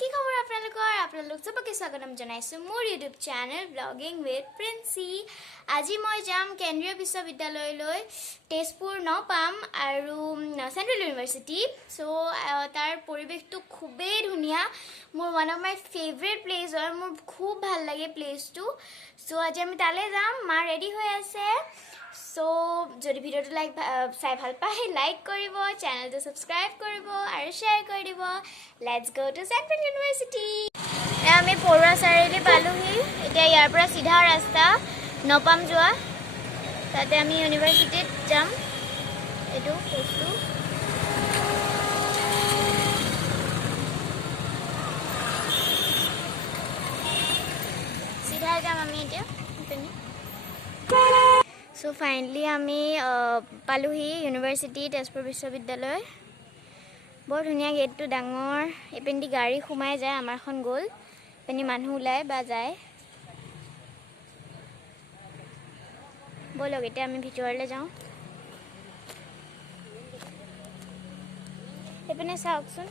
কি খবৰ আপোনালোক সবকে স্বাগতম জনাইছো মোৰ YouTube channel blogging with Princy আজি মই যাম কেন্দ্ৰীয় বিশ্ববিদ্যালয়লৈ তেজপুৰ নপাম আৰু সেন্ট্ৰেল ইউনিভাৰ্সিটি সো তাৰ পৰিবেশটো খুবেই ধুনিয়া মোৰ one of my favourite place হয় মোৰ খুব ভাল লাগে প্লেসটো সো আজি আমি তালে যাম মা ৰেডি হৈ আছে সো যদি ভিডিওটো চাই ভাল পায় লাইক কৰিব চেনেলটো সাবস্ক্ৰাইব কৰিব আৰু শেয়াৰ কৰি দিব let's go to central university আমি পৰুৱা চাৰিআলি পালোহি এতিয়া ইয়াৰ পৰা সিধা ৰাস্তা নপাম যোৱা তাতে আমি ইউনিভাৰ্সিটিত যাম এটো বস্তু সিধা যাম আমি এতিয়া So finally আমি পালোহি ইউনিভাৰ্সিটি তেজপুৰ বিশ্ববিদ্যালয় বৰ ধুনিয়া গেটটো ডাঙৰ এপেন্দি গাড়ী খুমাই যায় আমাৰখন গল পেনি মানুহ উলাই বা যায় ব'লক এতিয়া আমি ভিতৰলৈ যাওঁ এপেনে চাওকচোন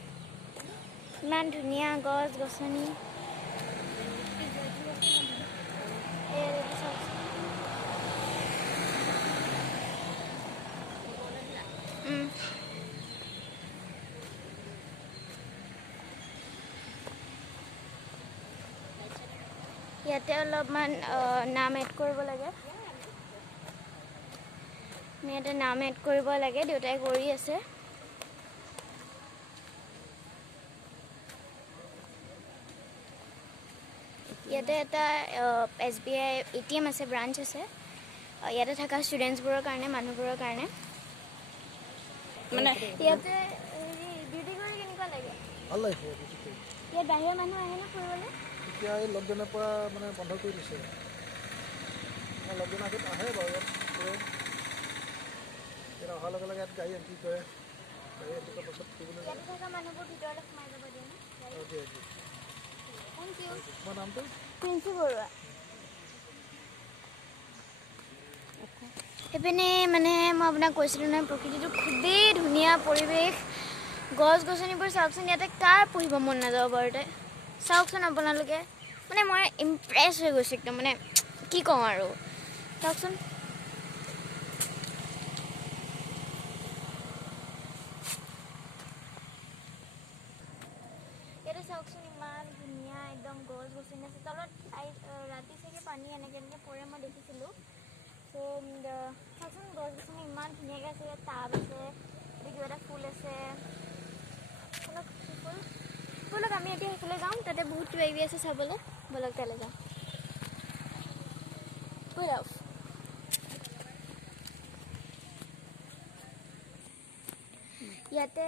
ইমান ধুনিয়া গছ গছনি ইয়াতে অলপমান নাম এড কৰিব লাগে ইয়াতে নাম এড কৰিব লাগে দেউতাই কৰি আছে ইয়াতে এটা SBI ATM আছে ব্ৰাঞ্চ আছে ইয়াতে থকা ষ্টুডেন্টছবোৰৰ কাৰণে মানুহবোৰৰ কাৰণে মানে ইয়াতে ডিউটি কৰি কেনেকুৱা লাগে ভাল লাগে ইয়াত বাহিৰৰ মানুহ আহে না ফুৰিবলৈ এতিয়া এই লকডাউনৰ পৰা মানে বন্ধ কৰি দিছে লকডাউন আগত আহে বাৰু ইয়াত অহাৰ লগে লগে ইয়াত গাড়ী এণ্ট্ৰি কৰে গাড়ী এণ্ট্ৰি কৰাৰ পাছত ইয়াতে থকা মানুহবোৰ ভিতৰলৈ সোমাই যাব দিয়ে থেংক ইউ তোমাৰ নামটো প্ৰিন্সি বৰুৱা এপিনে মানে মই আপোনাক কৈছিলোঁ নহয় প্ৰকৃতিটো খুবেই ধুনীয়া পৰিৱেশ গছ গছনিবোৰ চাওকচোন ইয়াতে কাৰ পঢ়িব মন নাযাব বাৰুতে চাওকচোন আপোনালোকে মানে মই ইমপ্ৰেছ হৈ গৈছোঁ একদম মানে কি কওঁ আৰু চাওকচোন ইয়াতে চাওকচোন ইমান ধুনীয়া একদম গছ গছনি আছে তলত ৰাতি চাগে পানী এনেকৈ পৰে মই দেখিছিলোঁ চ' চাওকচোন গছ গছনি ইমান ধুনীয়াকৈ আছে ইয়াত টাব আছে কিবা এটা ফুল আছে ব'লক আমি এতিয়া সেইফালে যাওঁ তাতে বহুত কিবা কিবি আছে চাবলৈ ব'লক তালৈ যাওঁ ব'লক ইয়াতে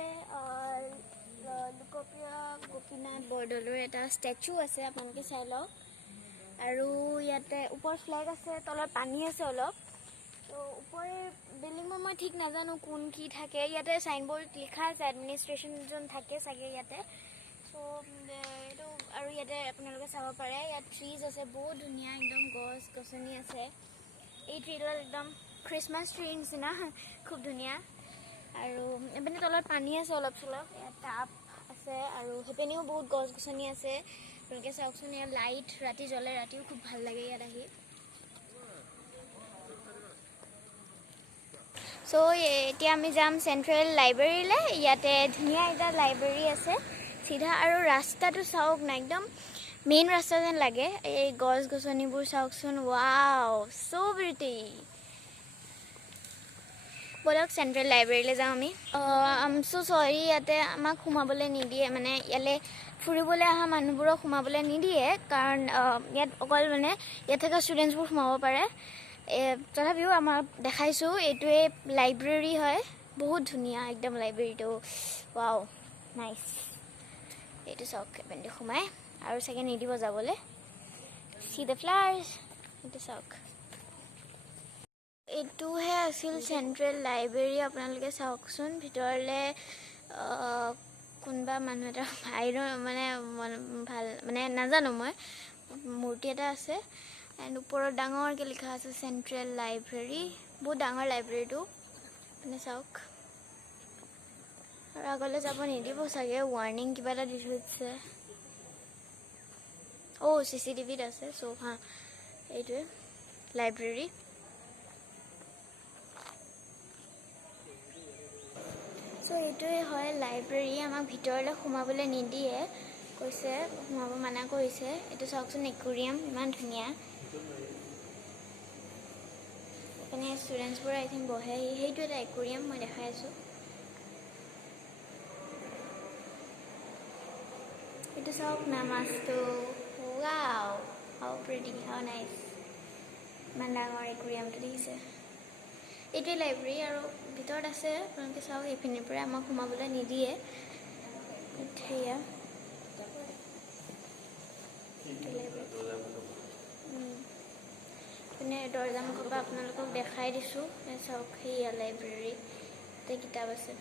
লোকপ্ৰিয় গোপীনাথ বৰদলৈৰ এটা ষ্টেচু আছে আপোনালোকে চাই লওক আৰু ইয়াতে ওপৰ ফ্লেগ আছে তলত পানী আছে অলপ তো ওপৰে বিল্ডিংবোৰ মই ঠিক নাজানো কোন কি থাকে ইয়াতে চাইনবোৰ্ড লিখা আছে এডমিনিষ্ট্ৰেশ্যন যোন থাকে চাগে ইয়াতে চ' এইটো আৰু ইয়াতে আপোনালোকে চাব পাৰে ইয়াত ট্ৰিজ আছে বহুত ধুনীয়া একদম গছ গছনি আছে এই ট্ৰিডাল একদম খ্ৰীষ্টমাছ ট্ৰি নিচিনা খুব ধুনীয়া আৰু এইপিনে তলত পানী আছে অলপ চলপ ইয়াত টাব আছে আৰু সেইপিনেও বহুত গছ গছনি আছে আপোনালোকে চাওকচোন ইয়াত লাইট ৰাতি জ্বলে ৰাতিও খুব ভাল লাগে ইয়াত আহি সো এতিয়া আমি যাম সেন্ট্ৰেল লাইব্ৰেৰীলৈ ইয়াতে ধুনীয়া এটা লাইব্ৰেৰী আছে সিধা আৰু ৰাস্তাটো চাওক না একদম মেইন ৰাস্তা যেন লাগে এই গছ গছনিবোৰ চাওকচোন ৱাও সো বিউটি ব'লক সেন্ট্ৰেল লাইব্ৰেৰীলৈ যাওঁ আমি আম সো চৰি ইয়াতে আমাক সোমাবলৈ নিদিয়ে মানে ইয়ালৈ ফুৰিবলৈ অহা মানুহবোৰক সোমাবলৈ নিদিয়ে কাৰণ ইয়াত অকল মানে ইয়াত থকা ষ্টুডেণ্টছবোৰ সোমাব পাৰে তথাপিও আমাক দেখাইছোঁ এইটোৱে লাইব্ৰেৰী হয় বহুত ধুনীয়া একদম লাইব্ৰেৰীটো ৱাও নাইচ এইটো চাওক এপেন্দি সোমাই আৰু চাগে নিদিব যাবলৈ চি দ্য ফ্লাৱাৰ্ছ এইটো চাওক এইটোহে আছিল চেণ্ট্ৰেল লাইব্ৰেৰী আপোনালোকে চাওকচোন ভিতৰলৈ কোনোবা মানুহ এটা মানে ভাল মানে নাজানো মই মূৰ্তি এটা আছে এণ্ড ওপৰত ডাঙৰকৈ লিখা আছে চেণ্ট্ৰেল লাইব্ৰেৰী বহুত ডাঙৰ লাইব্ৰেৰীটো আপুনি চাওক আৰু আগলৈ যাব নিদিব চাগে ৱাৰ্নিং কিবা এটা দি থৈছে CCTVত আছে সো হা এইটোৱে লাইব্ৰেৰী সো এইটোৱে হয় লাইব্ৰেৰী আমাক ভিতৰলৈ সোমাবলৈ নিদিয়ে কৈছে সোমাব মানা কৰিছে এইটো চাওকচোন একুৰিয়াম ইমান ধুনীয়া এখানে ষ্টুডেণ্টছবোৰ আই থিংক বহে সেইটো এটা একুৰিয়াম মই দেখাই আছোঁ এইটো চাওক না মাছটো ৱাও হাউ প্ৰিটি হাউ নাইচ ইমান ডাঙৰ একুৰিয়ামটো দেখিছে এইটোৱে লাইব্ৰেৰী আৰু ভিতৰত আছে আপোনালোকে চাওক এইখিনিৰ পৰা আমাক সোমাবলৈ নিদিয়ে সেয়া মানে দৰ্জা মুখৰ পৰা আপোনালোকক দেখাই দিছোঁ চাওক সেয়া লাইব্ৰেৰী তাতে কিতাপ আছে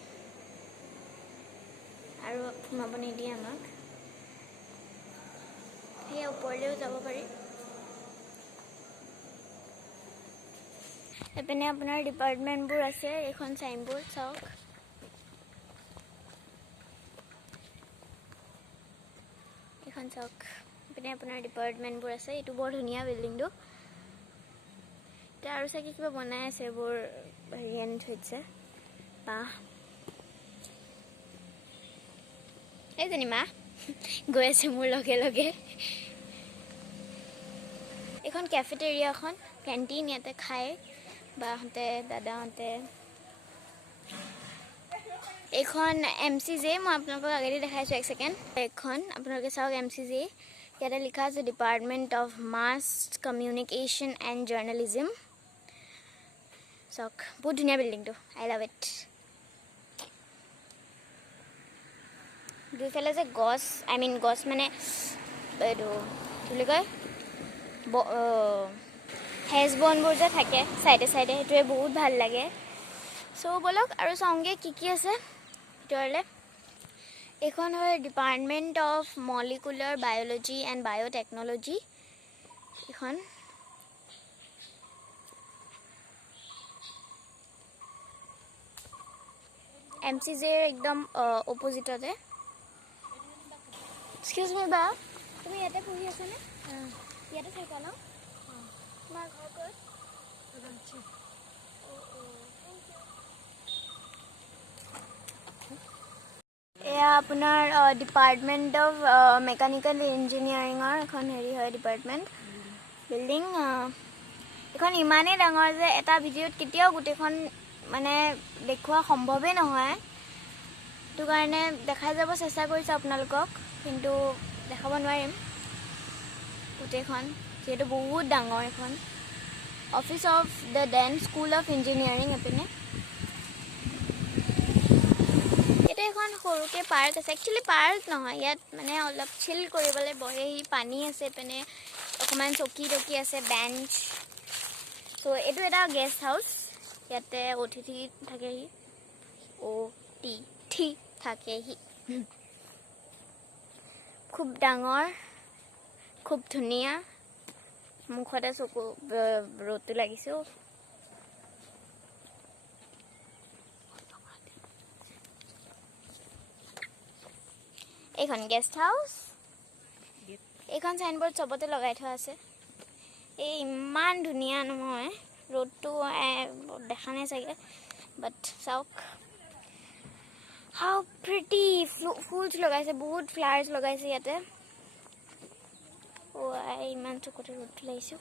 আৰু সোমাব নিদিয়ে আমাক সেয়া ওপৰলৈও যাব পাৰি এপিনে আপোনাৰ ডিপাৰ্টমেণ্টবোৰ আছে এইখন চাইনবোৰ্ড চাওক এইখন চাওক এপিনে আপোনাৰ ডিপাৰ্টমেণ্টবোৰ আছে এইটো বৰ ধুনীয়া বিল্ডিংটো এতিয়া আৰু চাগে কিবা বনাই আছে এইবোৰ হেৰি আনি থৈছে বাহ এইজনী মা গৈ আছে মোৰ লগে লগে এইখন কেফেটেৰিয়াখন কেণ্টিন ইয়াতে খায় বাহঁতে দাদাহঁতে এইখন MCJ মই আপোনালোকক আগেদি দেখাইছোঁ এক ছেকেণ্ড এইখন আপোনালোকে চাওক MCJ ইয়াতে লিখা আছে department of mass communication and journalism চাওক বহুত ধুনীয়া বিল্ডিংটো আই লাভ ইট দুইফালে যে গছ গছ মানে এইটো কি বুলি কয় হেজ বনবোৰ যে থাকে চাইডে চাইডে সেইটোৱে বহুত ভাল লাগে চ' ব'লক আৰু চাওঁগে কি আছে ভিতৰলৈ এইখন হয় department of molecular biology and biotechnology এইখন MCJৰ একদম অপজিটতে এক্সকিউজ মি বা তুমি ইয়াতে পঢ়ি আছানে ইয়াতে থাকা ন তোমাৰ ঘৰ ক'ত এয়া আপোনাৰ ডিপাৰ্টমেণ্ট অফ মেকানিকেল ইঞ্জিনিয়াৰিঙৰ এখন হেৰি হয় ডিপাৰ্টমেণ্ট বিল্ডিং এখন ইমানেই ডাঙৰ যে এটা ভিডিঅ'ত কেতিয়াও গোটেইখন মানে দেখুওৱা সম্ভৱেই নহয় সেইটো কাৰণে দেখাই যাব চেষ্টা কৰিছোঁ আপোনালোকক কিন্তু দেখাব নোৱাৰিম গোটেইখন যিহেতু বহুত ডাঙৰ এখন office of the dean school of engineering এপিনে এইটো এখন সৰুকৈ পাৰ্ক আছে একচুৱেলি পাৰ্ক নহয় ইয়াত মানে অলপ চিল কৰিবলৈ বহেহি পানী আছে এপিনে অকণমান চকী টকী আছে বেঞ্চ চ' এইটো এটা গেষ্ট হাউচ ইয়াতে অতিথি থাকেহি অতিথি থাকেহি খুব ডাঙৰ খুব ধুনীয়া মুখতে চকু ৰ'দটো লাগিছে এইখন গেষ্ট হাউচ এইখন চাইনবোৰ্ড চবতে লগাই থোৱা আছে এই ইমান ধুনীয়া নহয় ৰ'দটো দেখা নাই চাগে বাট চাওক হাউ প্ৰিটি ফুলছ লগাইছে বহুত ফ্লাৱাৰ্ছ লগাইছে ইয়াতে ইমান চকুতে ৰ'দটো লাগিছোঁ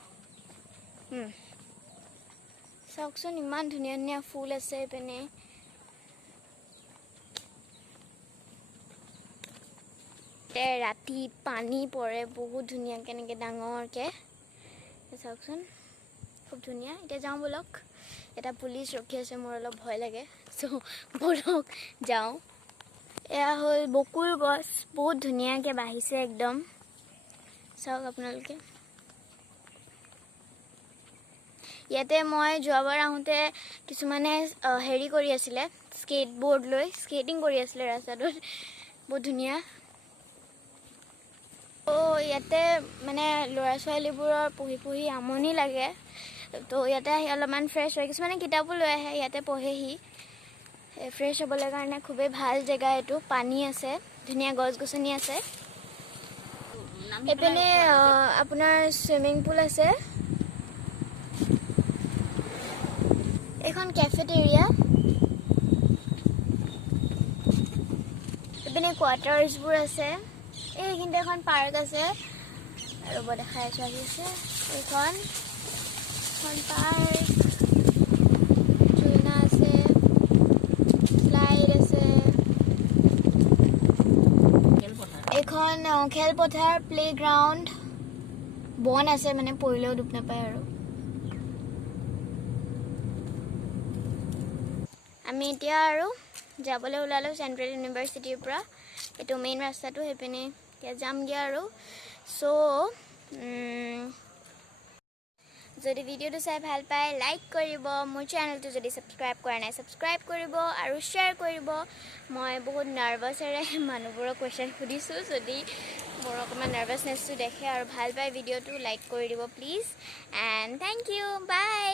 চাওকচোন ইমান ধুনীয়া ধুনীয়া ফুল আছে এইপিনে ৰাতি পানী পৰে বহুত ধুনীয়াকৈ এনেকৈ ডাঙৰকৈ চাওকচোন খুব ধুনীয়া এতিয়া যাওঁ ব'লক এটা পুলিচ ৰখি আছে মোৰ অলপ ভয় লাগে চ' ব'লক যাওঁ এয়া হ'ল বকুল গছ বহুত ধুনীয়াকৈ বাঢ়িছে একদম চাওক আপোনালোকে ইয়াতে মই যোৱাবাৰ আহোঁতে কিছুমানে হেৰি কৰি আছিলে স্কেটবৰ্ড লৈ স্কেটিং কৰি আছিলে ৰাস্তাটোত বহুত ধুনীয়া ইয়াতে মানে ল'ৰা ছোৱালীবোৰৰ পঢ়ি আমনি লাগে তো ইয়াতে আহি অলপমান ফ্ৰেছ হয় কিছুমানে কিতাপো লৈ আহে ইয়াতে পঢ়েহি ফ্ৰেছ হ'বলৈ কাৰণে খুবেই ভাল জেগা এইটো পানী আছে ধুনীয়া গছ গছনি আছে এপিনে আপোনাৰ সুইমিং পুল আছে এখন ক্যাফেটেৰিয়া এপিনে কোৱাৰ্টাৰ্ছবোৰ আছে এইখিনিতে এখন পাৰ্ক আছে আৰু বৰ দেখাই আছে এইখন পাৰ্ক জুলনা আছে স্লাইড আছে এখন খেলপথাৰ প্লেগ্ৰাউণ্ড বন আছে মানে পৰিলেও দুখ নাপায় আৰু আমি এতিয়া আৰু যাবলৈ ওলালো চেণ্ট্ৰেল ইউনিভাৰ্চিটিৰ পৰা এইটো মেইন ৰাস্তাটো সেইপিনে এতিয়া যামগৈ আৰু সো যদি ভিডিঅ'টো চাই ভাল পায় লাইক কৰিব মোৰ চেনেলটো যদি সাবস্ক্ৰাইব কৰা নাই সাবস্ক্ৰাইব কৰিব আৰু শ্বেয়াৰ কৰিব মই বহুত নাৰ্ভাছেৰে মানুহবোৰক কোৱেশ্চন সুধিছোঁ যদি মোৰ অকণমান নাৰ্ভাছনেছটো দেখে আৰু ভাল পায় ভিডিঅ'টো লাইক কৰি দিব please and thank you by